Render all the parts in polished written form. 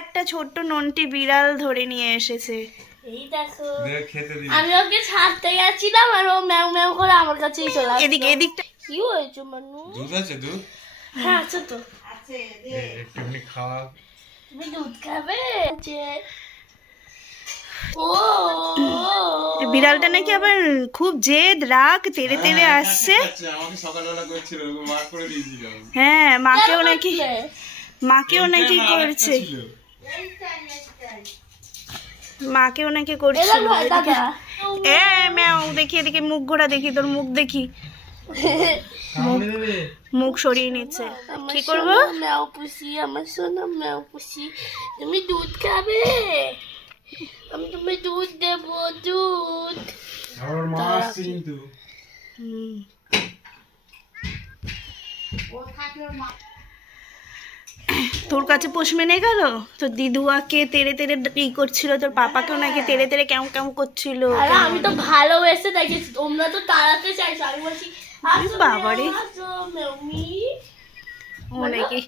একটা ছোট্ট নন্টি বিড়াল ধরে নিয়ে এসেছে। এই দেখো, আমি ওকে ছাড়তে গেছিলাম আর ও ম্যাও ম্যাও করে আমার কাছেই চলে আসলো। এদিকে এদিকটা কি হয়েছে মানু? দুধ আছে? দুধ হ্যাঁ আছে তো, আছে। একটুখানি খাওয়া। তুমি দুধ খাবে? ও বিড়ালটা নাকি আবার খুব জেদ, রাগ, তেড়ে তেড়ে আসছে। আমাকে সকালবেলা করছিল, মার করে দিয়েছিল। হ্যাঁ, মাকেও নাকি করছে, মাকেও নাকি করছে। এ ম্যাও, দেখি এদিকে মুখ ঘোরা, দেখি তোর মুখ, দেখি মুখ সরিয়ে নিচ্ছে। কি করবো? ম্যাও পুষি, আমার সোনা ম্যাও পুষি, তুমি দুধ খাবে? আমি তুমি দুধ দেবো, দুধ। আমার মা আসছে কিন্তু। তোর কাছে পোষ মেনে গেল? তোর দিদুয়াকে তেড়ে তেড়ে ই করছিল, তোর পাপাকেও নাকি তেড়ে তেড়ে কেমন কেমন করছিল। আরে আমি তো ভালোবেসে দেখি, তোমরা তো তাড়াতে চাইছো, আমি বলছি বাবারে, ও নাকি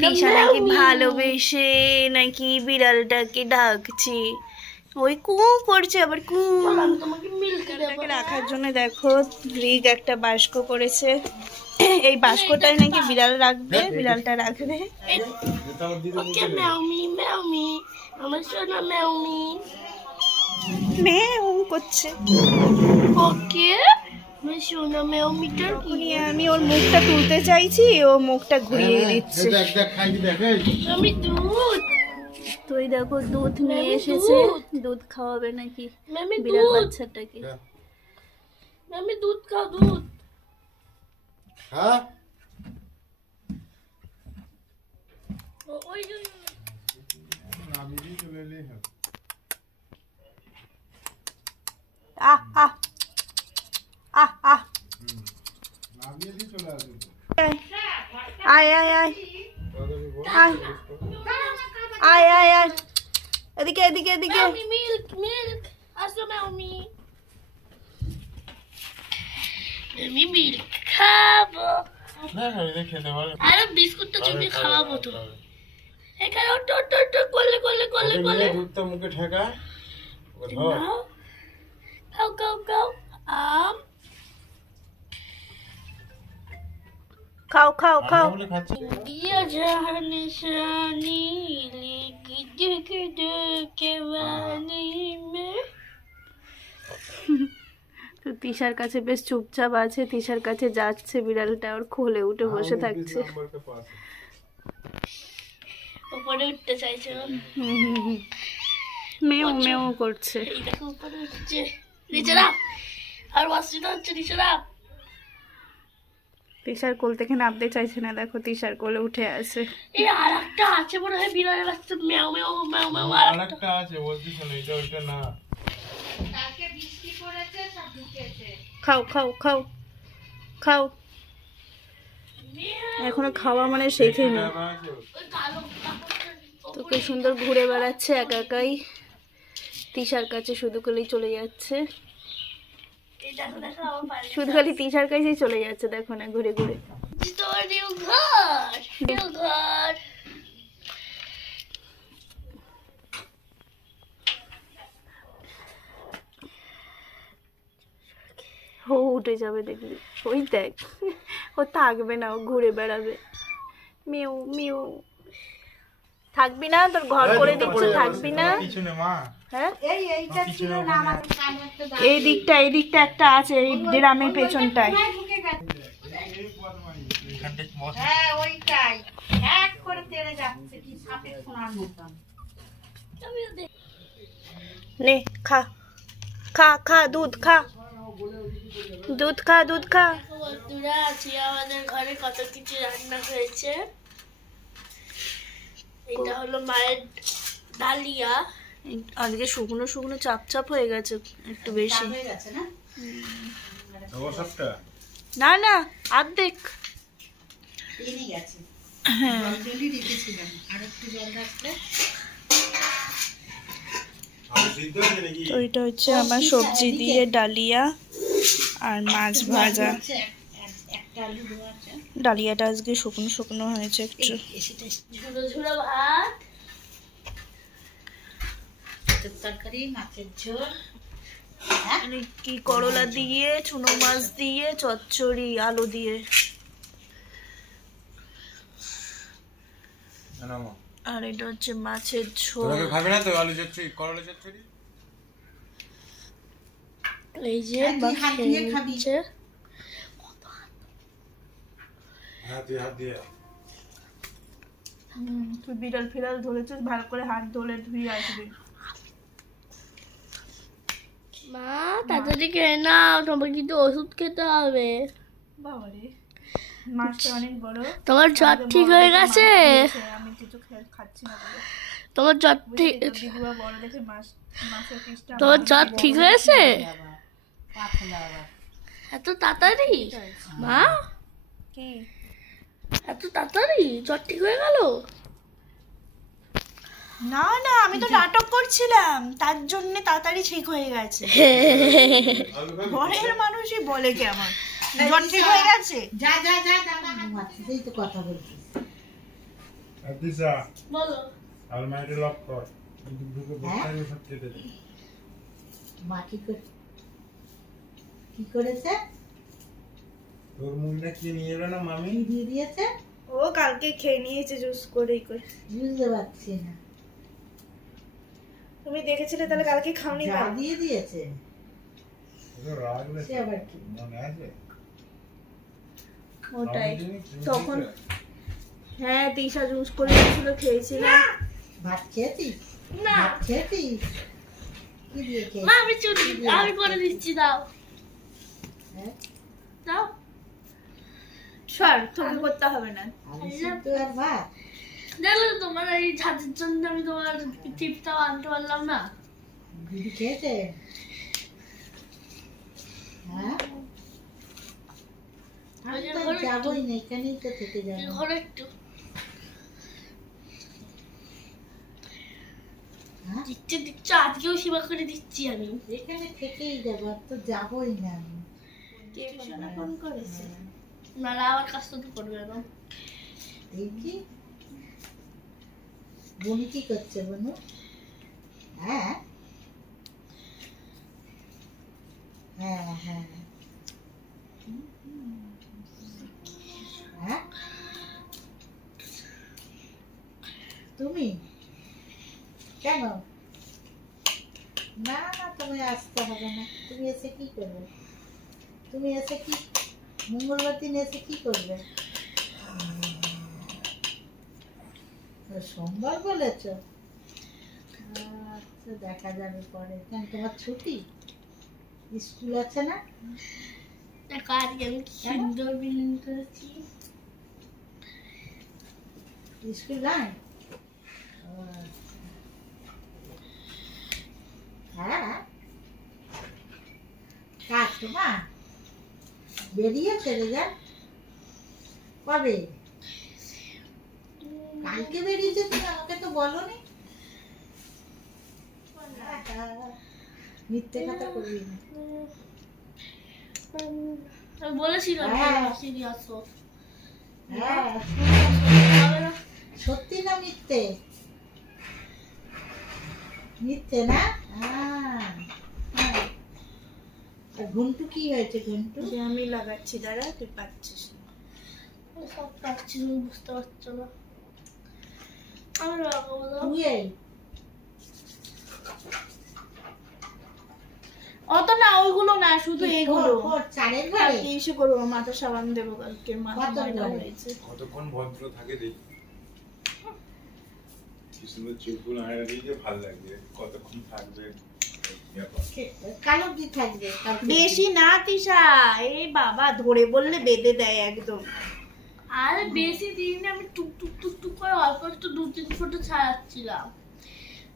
তিশা নাকি ভালোবেসে নাকি বিড়ালটাকে ডাকছে, ওই কু করছে আবার কু। তোমাকে মিল্ক দেবো রাখার জন্য দেখো রিগ একটা বাস্ক করেছে, এই বাস্কটাই নাকি বিড়াল রাখবে, বিড়ালটা রাখবে। ওকে ম্যাউমি ম্যাউমি, আমার সোনা ম্যাউমি ম্যাও করছে। ওকে আমার সোনা ম্যাউমিটার কি? আমি ওর মুখটা তুলতে চাইছি, ও মুখটা ঘুরিয়ে দিচ্ছে। আমি দুধ, তুই দেখো দুধ নিয়ে এসেছে, দুধ খাওয়াবে নাকি বিড়াল বাচ্চাটাকে। আমি দুধ খাও, দুধ। হ্যাঁ, ওই নামিয়ে চলে এলেই হবে। আহ আহ আহ আহ, নামিয়ে দিয়ে চলে আসবে। আয় আয় আয় আয় আয় আয় আয়, এদিকে এদিকে এদিকে। আমি মিল্ক মিল্ক, আসো ম্যাউমি, আমি মিল্ক খাবো। খেতে পারে। আরে বিস্কুটটা চুপি খাওয়াবো তো। এখানে ওটো ওটো ওটো করলে করলে করলে করলে দুধটা মুখে ঠেকা। নাও, খাও খাও খাও। আম খাও খাও খাও। दिया जाने शानी लेके देख के वाली में। তো তিশার কাছে বেশ চুপচাপ আছে, তিশার কাছে যাচ্ছে বিড়ালটা, ওর কোলে উঠে বসে থাকছে। উপরে উঠতে চাইছে, মেও মেও করছে। এই দেখো উপরে উঠছে, নিচে নাও, আর অসুবিধা হচ্ছে, নিচে নাও। তিশার কোল থেকে নামতে চাইছে না, দেখো তিশার কোলে উঠে আছে। এই আরেকটা আছে মনে হয় বিড়ালের বাচ্চা, ম্যাও ম্যাও ম্যাও ম্যাও। আরেকটা আছে বলছিস না, এটা ওইটা না। কালকে বৃষ্টি পড়েছে, সব ঢুকেছে। খাও খাও খাও খাও, এখনো খাওয়া মানে শেখেনি। তোকে সুন্দর ঘুরে বেড়াচ্ছে একা একাই, তিশার কাছে শুধু কলেই চলে যাচ্ছে, শুধু খালি তিশার কাছেই চলে যাচ্ছে, দেখো না ঘুরে ঘুরে। তোর নিউ ঘর, নিউ ঘর। ও উঠে যাবে দেখবি, ওই দেখ ও থাকবে না, ও ঘুরে বেড়াবে। মিউ মিউ, থাকবি না? তোর ঘর করে দিচ্ছে, থাকবি না? হ্যাঁ, এইটা ছিল না আমাদের কানে একটা দাগ। এই দিকটা একটা আছে, এই ড্রামের পেছনটায়। ঢুকে গেছে। হ্যাঁ ওইটাই এক করে তেড়ে যাচ্ছে, কি সাপের সোনার মতন। নে খা খা খা, দুধ খা, দুধ খা, দুধ খা। বন্ধুরা, আজকে আমাদের ঘরে কত কিছু রান্না হয়েছে। এটা হলো মায়ের ডালিয়া। আজকে শুকনো শুকনো চাপ চাপ হয়ে গেছে একটু বেশি। হয়ে গেছে না? না না, অর্ধেক পেয়ে গেছে। হ্যাঁ, জলই রেখেছিলাম, আর একটু জল রাখতে। তো এটা হচ্ছে আমার সবজি দিয়ে ডালিয়া আর মাছ ভাজা। একটা আলু দেওয়া আছে। ডালিয়াটা আজকে শুকনো শুকনো হয়েছে একটু। ঝুড়ো ঝুড়ো ভাত, তরকারি, মাছের ঝোল। মানে কি করলা দিয়ে, চুনো মাছ দিয়ে, চচ্চড়ি আলু দিয়ে। আর এটা হচ্ছে মাছের ঝোল। খাবে না তো আলু চচ্চড়ি, করলা চচ্চড়ি? এই যে তুই হাত দিয়ে খাবি। হ্যাঁ তুই হাত দিয়ে। তুই বিড়াল ফিরাল ধরেছিস, ভালো করে হাত ধুয়ে আসবি। মা তাড়াতাড়ি খেয়ে নাও, তোমাকে কিন্তু ওষুধ খেতে হবে। বাবারে, মাছটা অনেক বড়। তোমার জ্বর ঠিক হয়ে গেছে? আমি কিছু খাচ্ছি না বলে। তোমার জ্বর ঠিক, দিদিবা বড় দেখে মাছের পিসটা। তোমার জ্বর ঠিক হয়েছে পাতলা আবার। এত তাড়াতাড়ি? মা কি এত তাড়াতাড়ি জ্বর ঠিক হয়ে গেল? না না, আমি তো নাটক করছিলাম, তার জন্য তাড়াতাড়ি ঠিক হয়ে গেছে। ঘরের মানুষই বলে কেমন জ্বর ঠিক হয়ে গেছে। যা যা যা দাদা ঘুমাচ্ছিস তো কথা বলছিস। আদিসা বলো। আলমারিটা লক কর। ঢুকে বসে সব কেটে দে। মা কি করেছে? তোর মুখটা কি নিয়ে এলো না মামি? কি দিয়ে দিয়েছে? ও কালকে খেয়ে নিয়েছে জুস করে। বুঝতে পারছি না। তুমি দেখেছিলে তাহলে কালকে খাওনি? যা দিয়ে দিয়েছে তো রাগ সে আবার কি? মনে আছে? ওটাই তখন। হ্যাঁ, তিশা জুস করে দিয়েছিল, খেয়েছিলাম। ভাত খেয়েছিস? না ভাত খেয়েছিস? কি দিয়ে মা, খেয়েছিস? আমি চুরি আমি করে দিচ্ছি, দাও হ্যাঁ? দাও। ছাড়, তোকে করতে হবে না। আলু সিদ্ধ আর ভাত? দেখলে তো তোমার এই ঝাঁঝের জন্য আমি তোমার টিপটাও আনতে পারলাম না। দিদি খেয়েছে? হ্যাঁ, আমি তো যাবোই না, এখানেই তো থেকে যাবো। ঘরে একটু হ্যাঁ? দিচ্ছে আজকেও সেবা করে দিচ্ছি আমি। এখানে থেকেই যাবো, আর তো যাবোই না আমি। ফোন করেছে। নাহলে আবার কাজ তো করবে না। দেখি বনু কি করছে? বনু হ্যাঁ হ্যাঁ হ্যাঁ হ্যাঁ, তুমি কেন? না না, তুমি আসতে হবে না। তুমি এসে কি করবে? তুমি এসে কি মঙ্গলবার দিন এসে কি করবে? সোমবার বলেছ? আচ্ছা, দেখা যাবে পরে। কেন, তোমার ছুটি? স্কুল আছে না? দেখো আজকে আমি কি সুন্দর বিল্ডিং করেছি। স্কুল নাই? হ্যাঁ, কাজ তোমার বেরিয়েছে রেজাল্ট? কবে? কালকে বেরিয়েছে, তুমি আমাকে তো বলোনি। মিথ্যে কথা করবি না। আমি বলেছিলাম হ্যাঁ। সিরিয়াস হ্যাঁ, সত্যি না মিথ্যে? মিথ্যে না? আর ঘুমটু কি হয়েছে? ঘুমটু যে আমি লাগাচ্ছি, দাঁড়া, তুই পাচ্ছিস না। সব পাচ্ছি, তুমি বুঝতে পারছো না। আমি লাগাবো দাও। তুই এই অত না, ওইগুলো না, শুধু এইগুলো। চারের ঘরে এসে করবো, মাথা সাবান দেবো কালকে। মাথা কত ময়লা ঘরে? হয়েছে। কতক্ষণ ভদ্র থাকে দেখি। কি সুন্দর চুলগুলো আয়না দিয়ে ভালো লাগবে। কতক্ষণ থাকবে? কালো কি থাকবে? বেশি না তিশা, এই বাবা ধরে বললে বেঁধে দেয় একদম। আরে বেশি দিন আমি টুক টুক টুক টুক করে অল্প একটু 2-3 ফোঁটা ছাড়াচ্ছিলাম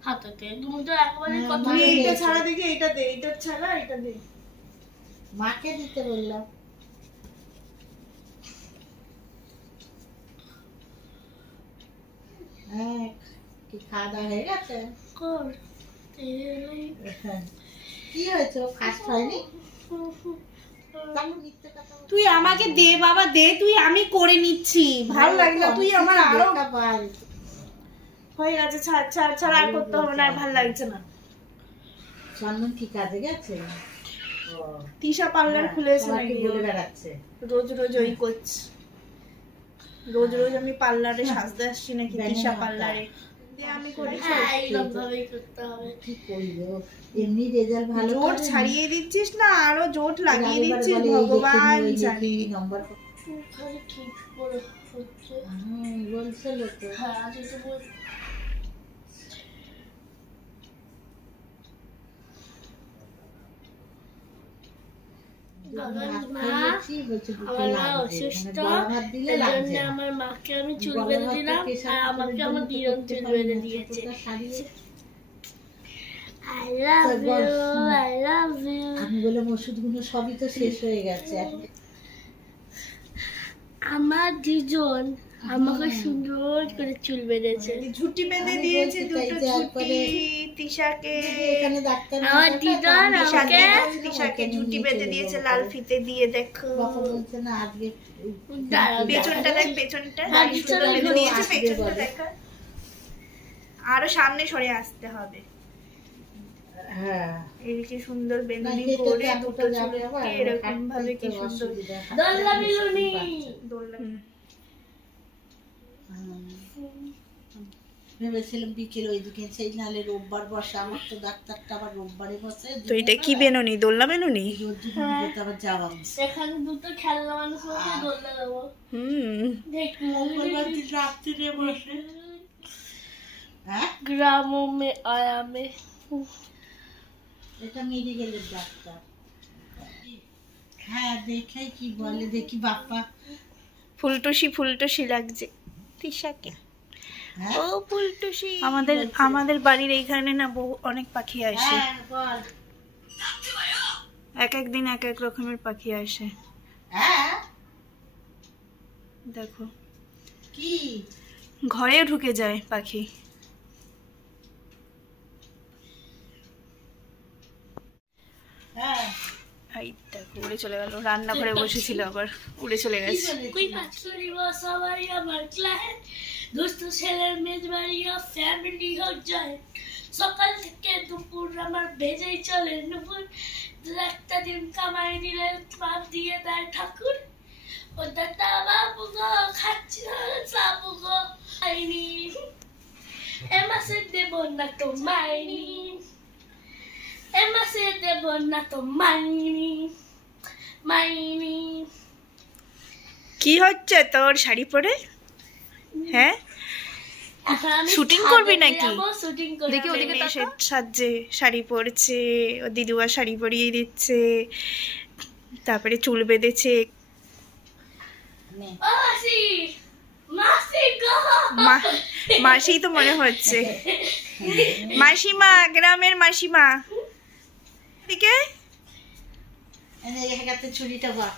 হাতেতে। তুমি তো একবারে কথা তুই হয়ে এইটা গেছে। ছাড়া দেখি, এটা দে, এটা ছাড়া এটা দে। মাকে দিতে বললাম। হ্যাঁ, কি খাওয়া দাওয়া হয়ে গেছে? কর। কি হয়েছে? ফার্স্ট হয়নি? মিথ্যে কথা বলছিস। তুই আমাকে দে বাবা, দে তুই, আমি করে নিচ্ছি। ভালো লাগলো, তুই আমার আরো দেখা পাই। হয়ে গেছে। ছাড় ছাড় ছাড়, আর করতে হবে না, আর ভালো লাগছে না। চন্দন কি কাজে গেছে? ও, তিশা পার্লার খুলেছে সবাইকে নাকি বলে বেড়াচ্ছে। রোজ রোজ ওই করছে, রোজ রোজ আমি পার্লারে সাজতে আসছি নাকি তিশা পার্লারে দিয়ে আমি করি। হ্যাঁ এইরকম ভাবেই করতে হবে। কি করবো, এমনি রেজাল্ট ভালো জোট করে ছাড়িয়ে দিচ্ছিস না আরো জোট লাগিয়ে আগেরবার দিচ্ছিস, বলে এই দেখে ভগবান নি, ওই জানে। দেখে নি, নম্বর খালি ঠিক করে হচ্ছে। বলছিল তো। হ্যাঁ আজকে তো বল বাবার মা, আমার মা অসুস্থ, এর জন্য আমার মাকে আমি চুল বেঁধে দিলাম আর আমাকে আমার দিয়ন চুল বেঁধে দিয়েছে। I love you, I love you. আমি বললাম ওষুধগুলো সবই তো শেষ হয়ে গেছে। আমার দুজন আমাকে সুন্দর করে চুল বেঁধেছে। ঝুটি বেঁধে আমি দিয়েছে, বলছি দুটো তাই যে ঝুটি একবারে- তিশাকে। এখানে ডাক্তার আমার দিদার আমাকে তিশাকে ঝুটি বেঁধে দিয়েছে লাল ফিতে দিয়ে, দেখো বাবা বলছে না আজকে দাঁড়াও, পেছনটা দেখ, পেছনটা হ্যাঁ, কি সুন্দর পেছনে বেঁধে দিয়েছে, আসবে পেছনটা বলে। দেখো। আরো সামনে সরে আসতে হবে, হ্যাঁ এদিকে সুন্দর না, বেঁধে হেঁটে করে তো দুটো এতটা যাবে আবার, চুলকে এরকম হাঁটতে ভাবে কি তো সুন্দর অসুবিধা, হাঁটতে দোলনা বেশি বেলুনি। বাচ্চা। দোলনা। ভেবেছিলাম বিকেল ওইদিকে সেই নালে রোববার বসে, আমার তো ডাক্তারটা আবার রোববারে বসে। তো এটা কি বেনুনি, দোলনা বেনুনি? আবার যাওয়া এখানে দুটো খেলনা মানুষ আছে, দোলনা দেবো। দেখ মঙ্গলবার দিন রাত্রিরে বসে। হ্যাঁ গ্রামও মে আয়া মে। এটা মেডিকেলের ডাক্তার। হ্যাঁ দেখাই কি বলে, দেখি বাপ্পা। ফুলটুসি ফুলটুসি লাগছে তিশাকে। হ্যাঁ ও ফুলটুসি, আমাদের বাড়ির এইখানে না বহু অনেক পাখি আসে, হ্যাঁ বল। এক এক দিন এক এক রকমের পাখি আসে। হ্যাঁ দেখো কি ঘরে ঢুকে যায় পাখি। হ্যাঁ এই দেখো উড়ে চলে গেল, রান্নাঘরে বসেছিল আবার উড়ে চলে গেছে। কই পাঁচুরি সবাই আমার ক্লায়েন্ট, দুষ্ট ছেলের মেজবাড়িয়া ফ্যামিলি যায়। সকাল থেকে দুপুর আমার ভেজেই চলে নুপুর, একটা দিন কামাই দিলে পাপ দিয়ে দেয় ঠাকুর। ও দাদা বাবু গো খাচ্ছি বাবু গো আইনি, এ মাসে দেব না তো মাইনি, এ মাসে দেব না তো মাইনি মাইনি। কি হচ্ছে তোর শাড়ি পরে? হ্যাঁ শুটিং করবি নাকি? শুটিং দেখি ওদিকে সাজছে, শাড়ি পরছে, ও দিদুয়া শাড়ি পরিয়ে দিচ্ছে, তারপরে চুল বেঁধেছে। মাসি মাসি গো মাসি তো মনে হচ্ছে, মাসিমা, গ্রামের মাসিমা। দিকে এনে এখানে ছুরিটা বা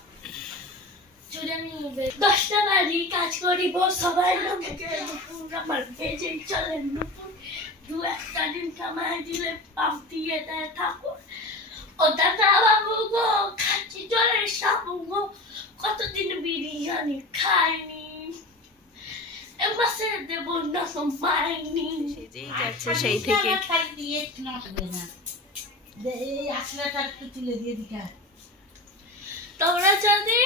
চুড়ে নিবে 10টা বাড়ি কাজ করিব সবাই লোকে দুপুর আমার ভেজে চলে নুপুর, দু একটা দিন কামাই দিলে পাপ দিয়ে দেয় ঠাকুর। ও দাদা বাবু গো খাচ্ছি জলের সাবু গো, কতদিন বিরিয়ানি খাইনি, এ মাসে দেব না তো মাইনি। সেজেই যাচ্ছে সেই থেকে। দিয়ে নটবে না, এই আসলাটা একটু তুলে দিয়ে দিকা। তোমরা যদি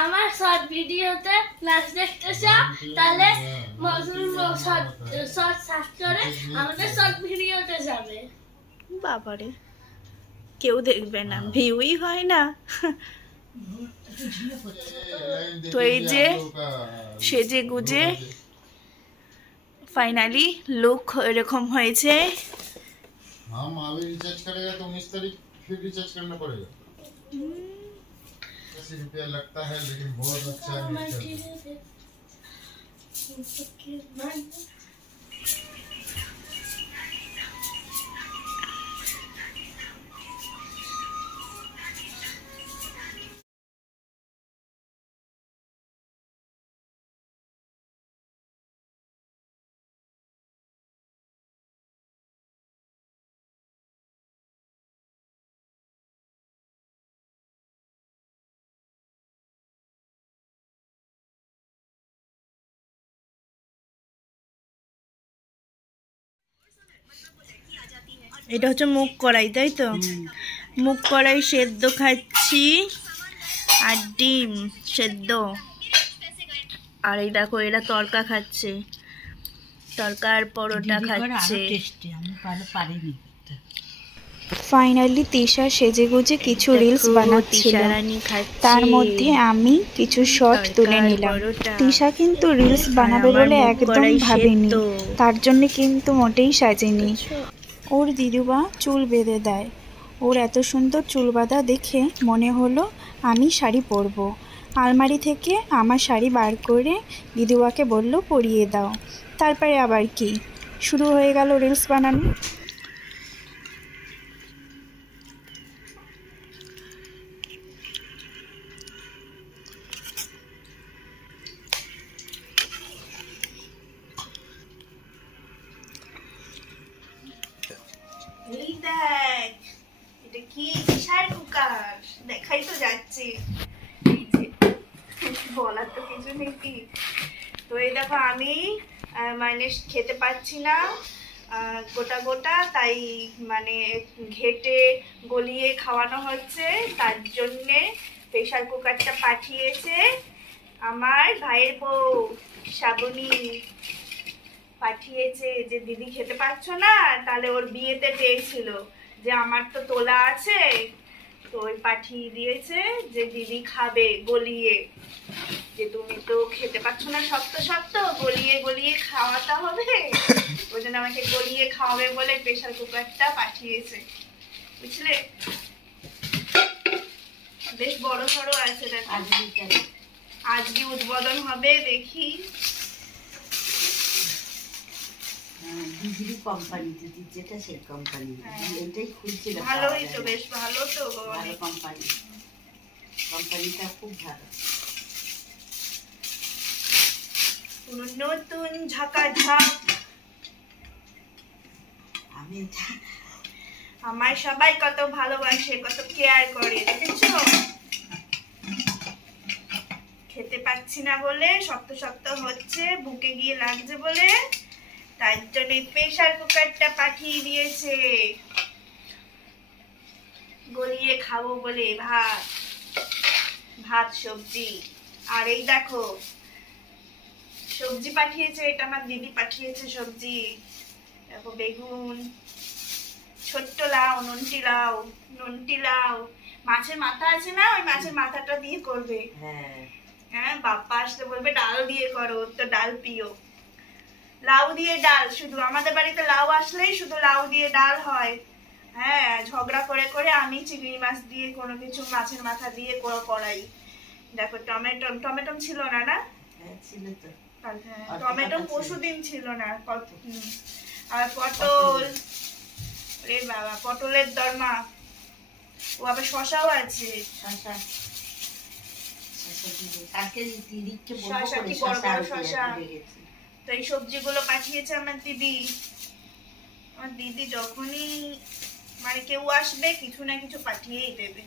আমার শর্ট ভিডিওতে নাচ দেখতে চাও তাহলে শর্ট সার্চ করে আমাদের শর্ট ভিডিওতে যাবে। বাবারে কেউ দেখবে না, ভিউই হয় না। তো এই যে সেজে গুজে फाइनली लुक एरकम হয়েছে। हम अभी रिचार्ज करेगा तो 19 तारीख फिर रिचार्ज करना पड़ेगा। 80 रुपया लगता है लेकिन बहुत अच्छा है। এটা হচ্ছে মুগ কড়াই, তাই তো? মুগ কড়াই সেদ্ধ খাচ্ছি আর ডিম সেদ্ধ। আর এই দেখো এরা তরকা খাচ্ছে, তরকা আর পরোটা খাচ্ছে। ফাইনালি তিশা সেজেগুজে কিছু রিলস বানাচ্ছিল, তার মধ্যে আমি কিছু শর্ট তুলে নিলাম। তিশা কিন্তু রিলস বানাবে বলে একদম ভাবেনি, তার জন্য কিন্তু মোটেই সাজেনি। ওর দিদুবা চুল বেঁধে দেয়, ওর এত সুন্দর চুল বাঁধা দেখে মনে হলো আমি শাড়ি পরবো। আলমারি থেকে আমার শাড়ি বার করে দিদুবাকে বলল পরিয়ে দাও। তারপরে আবার কি শুরু হয়ে গেল রিলস বানানো। এই দেখ, এটা কি প্রেসার কুকার, দেখাই তো যাচ্ছে। এই যে বলার তো কিছু নেই কি। তো এই দেখো আমি মানে খেতে পাচ্ছি না গোটা গোটা, তাই মানে ঘেটে গলিয়ে খাওয়ানো হচ্ছে। তার জন্যে প্রেসার কুকারটা পাঠিয়েছে আমার ভাইয়ের বউ শ্রাবণী, পাঠিয়েছে যে দিদি খেতে পাচ্ছ না, তাহলে ওর বিয়েতে পেয়েছিল যে আমার তো তোলা আছে, তো ওই পাঠিয়ে দিয়েছে যে দিদি খাবে গলিয়ে, যে তুমি তো খেতে পাচ্ছ না শক্ত শক্ত, গলিয়ে গলিয়ে খাওয়াতে হবে, ওই জন্য আমাকে গলিয়ে খাওয়াবে বলে প্রেসার কুকারটা পাঠিয়েছে, বুঝলে? বেশ বড় সড়ো আছে, দেখো আজকে উদ্বোধন হবে, দেখি। দিদির কোম্পানি, দিদি যেটা সেই কোম্পানি, এটাই খুলছিল। ভালোই তো, বেশ ভালো তো, ভালো কোম্পানি, কোম্পানিটা খুব ভালো। নতুন ঝাঁকাঝাঁক। আমি আমার সবাই কত ভালোবাসে, কত কেয়ার করে, দেখেছো? খেতে পাচ্ছি না বলে, শক্ত শক্ত হচ্ছে, বুকে গিয়ে লাগছে বলে, তার জন্য প্রেসার কুকারটা পাঠিয়ে দিয়েছে গলিয়ে খাবো বলে। ভাত ভাত সবজি। আর এই দেখো সবজি পাঠিয়েছে, এটা আমার দিদি পাঠিয়েছে সবজি। দেখো বেগুন, ছোট্ট লাউ, নন্টি লাউ, মাছের মাথা আছে না, ওই মাছের মাথাটা দিয়ে করবে। হ্যাঁ, বাপ্পা আসলে বলবে ডাল দিয়ে করো, তো ডাল প্রিয়। লাউ দিয়ে ডাল, শুধু আমাদের বাড়িতে লাউ আসলেই শুধু লাউ দিয়ে ডাল হয়। হ্যাঁ, ঝগড়া করে করে আমি চিংড়ি মাছ দিয়ে কোনো কিছু মাছের মাথা দিয়ে করাই। দেখো টমেটো ছিল না, না ছিল তো, টমেটো পরশুদিন ছিল না। আর পটল, রে বাবা, পটলের দরমা। ও আবার শশাও আছে। শশা কালকে দিদিকে শশা কি বড় বড় শশা। তো এই সবজিগুলো পাঠিয়েছে আমার দিদি। আমার দিদি যখনই মানে কেউ আসবে কিছু না কিছু পাঠিয়েই দেবে।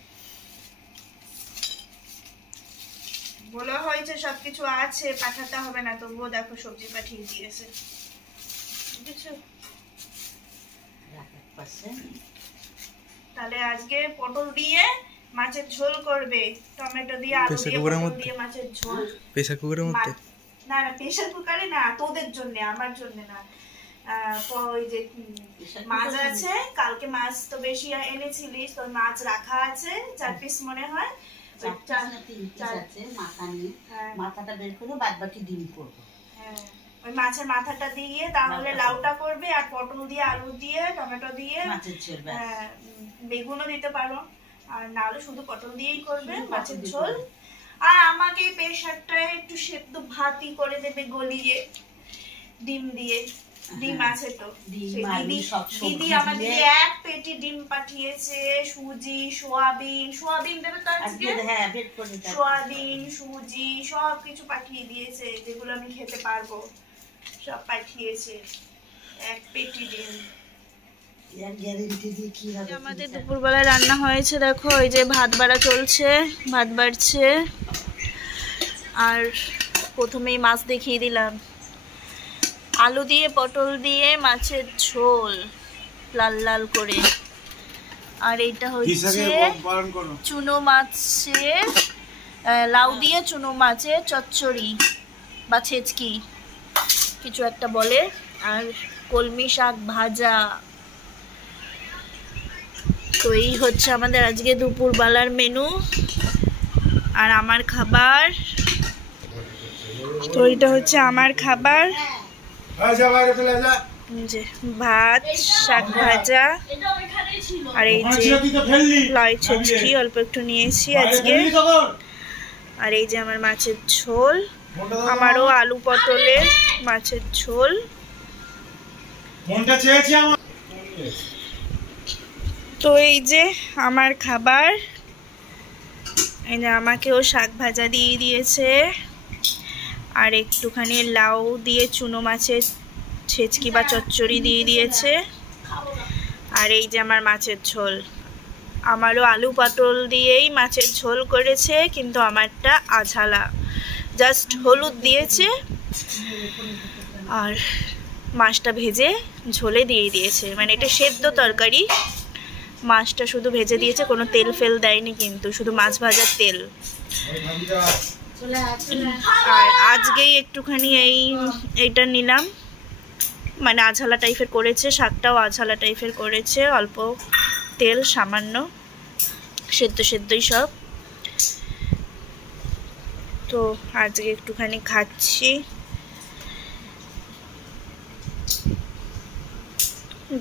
বলা হয়েছে সবকিছু আছে, পাঠাতে হবে না, তবুও দেখো সবজি পাঠিয়ে দিয়েছে, বুঝেছো? তাহলে আজকে পটল দিয়ে মাছের ঝোল করবে, টমেটো দিয়ে আলু দিয়ে পটল দিয়ে মাছের ঝোল। প্রেসার কুকারের মধ্যে? না না, প্রেসার কুকারে না, তোদের জন্য, আমার জন্য না। ওই যে মাছ আছে, কালকে মাছ তো বেশি এনেছিলিস, তো মাছ রাখা আছে 4 পিস মনে হয়। মাথাটা বের করে বাদ বাকি ডিম করবো। হ্যাঁ, ওই মাছের মাথাটা দিয়ে তাহলে লাউটা করবে, আর পটল দিয়ে আলু দিয়ে টমেটো দিয়ে মাছের ঝোল, বেগুনও দিতে পারো, আর নাহলে শুধু পটল দিয়েই করবে মাছের ঝোল। আর আমাকে প্রেসারটা একটু সেদ্ধ ভাতই করে দেবে গলিয়ে ডিম দিয়ে। ডিম আছে তো, দিদি আমাদের 1 পেটি ডিম পাঠিয়েছে, সুজি, সোয়াবিন দেবে তো আজকে। সোয়াবিন, সুজি সব কিছু পাঠিয়ে দিয়েছে, যেগুলো আমি খেতে পারবো সব পাঠিয়েছে। 1 পেটি ডিম। আমাদের দুপুরবেলায় রান্না হয়েছে, দেখো এই যে ভাত বাড়া চলছে, ভাত বাড়ছে। আর প্রথমেই মাছ দেখিয়ে দিলাম, আলু দিয়ে পটল দিয়ে মাছের ঝোল। লাল লাল করে। আর এটা হচ্ছে চুনো মাছের লাউ দিয়ে চুনো মাছের চচ্চড়ি বা ছেচকি কিছু একটা বলে, আর কলমি শাক ভাজা। তো এই হচ্ছে আমাদের আজকে দুপুরবেলার মেনু আর আমার খাবার। তো এটা হচ্ছে আমার খাবার, যে ভাত, শাক ভাজা, আর এই যে লাউ ছেচকি অল্প একটু নিয়েছি আজকে, আর এই যে আমার মাছের ঝোল, আমারও আলু পটলের মাছের ঝোল। তো এই যে আমার খাবার, এই যে আমাকেও শাক ভাজা দিয়ে দিয়েছে আর একটুখানি লাউ দিয়ে চুনো মাছের ছেচকি বা চচ্চড়ি দিয়ে দিয়েছে, আর এই যে আমার মাছের ঝোল। আমারও আলু পটল দিয়েই মাছের ঝোল করেছে, কিন্তু আমারটা আঝালা, জাস্ট হলুদ দিয়েছে আর মাছটা ভেজে ঝোলে দিয়ে দিয়েছে। মানে এটা সেদ্ধ তরকারি, মাছটা শুধু ভেজে দিয়েছে, কোনো তেল ফেল দেয়নি, কিন্তু শুধু মাছ ভাজার তেল। আর আজকেই একটুখানি এইটা নিলাম, মানে আঝালা টাইপের করেছে, শাকটাও আঝালা টাইপের করেছে, অল্প তেল সামান্য, সেদ্ধ সেদ্ধই সব। তো আজকে একটুখানি খাচ্ছি।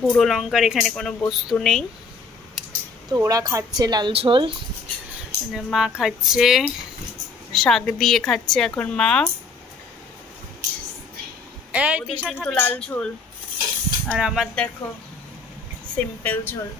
গুঁড়ো লঙ্কার এখানে কোনো বস্তু নেই, তো ওরা খাচ্ছে লাল ঝোল, মানে মা খাচ্ছে শাক দিয়ে খাচ্ছে এখন মা। এই তিশা কিন্তু লাল ঝোল, আর আমার দেখো সিম্পল ঝোল।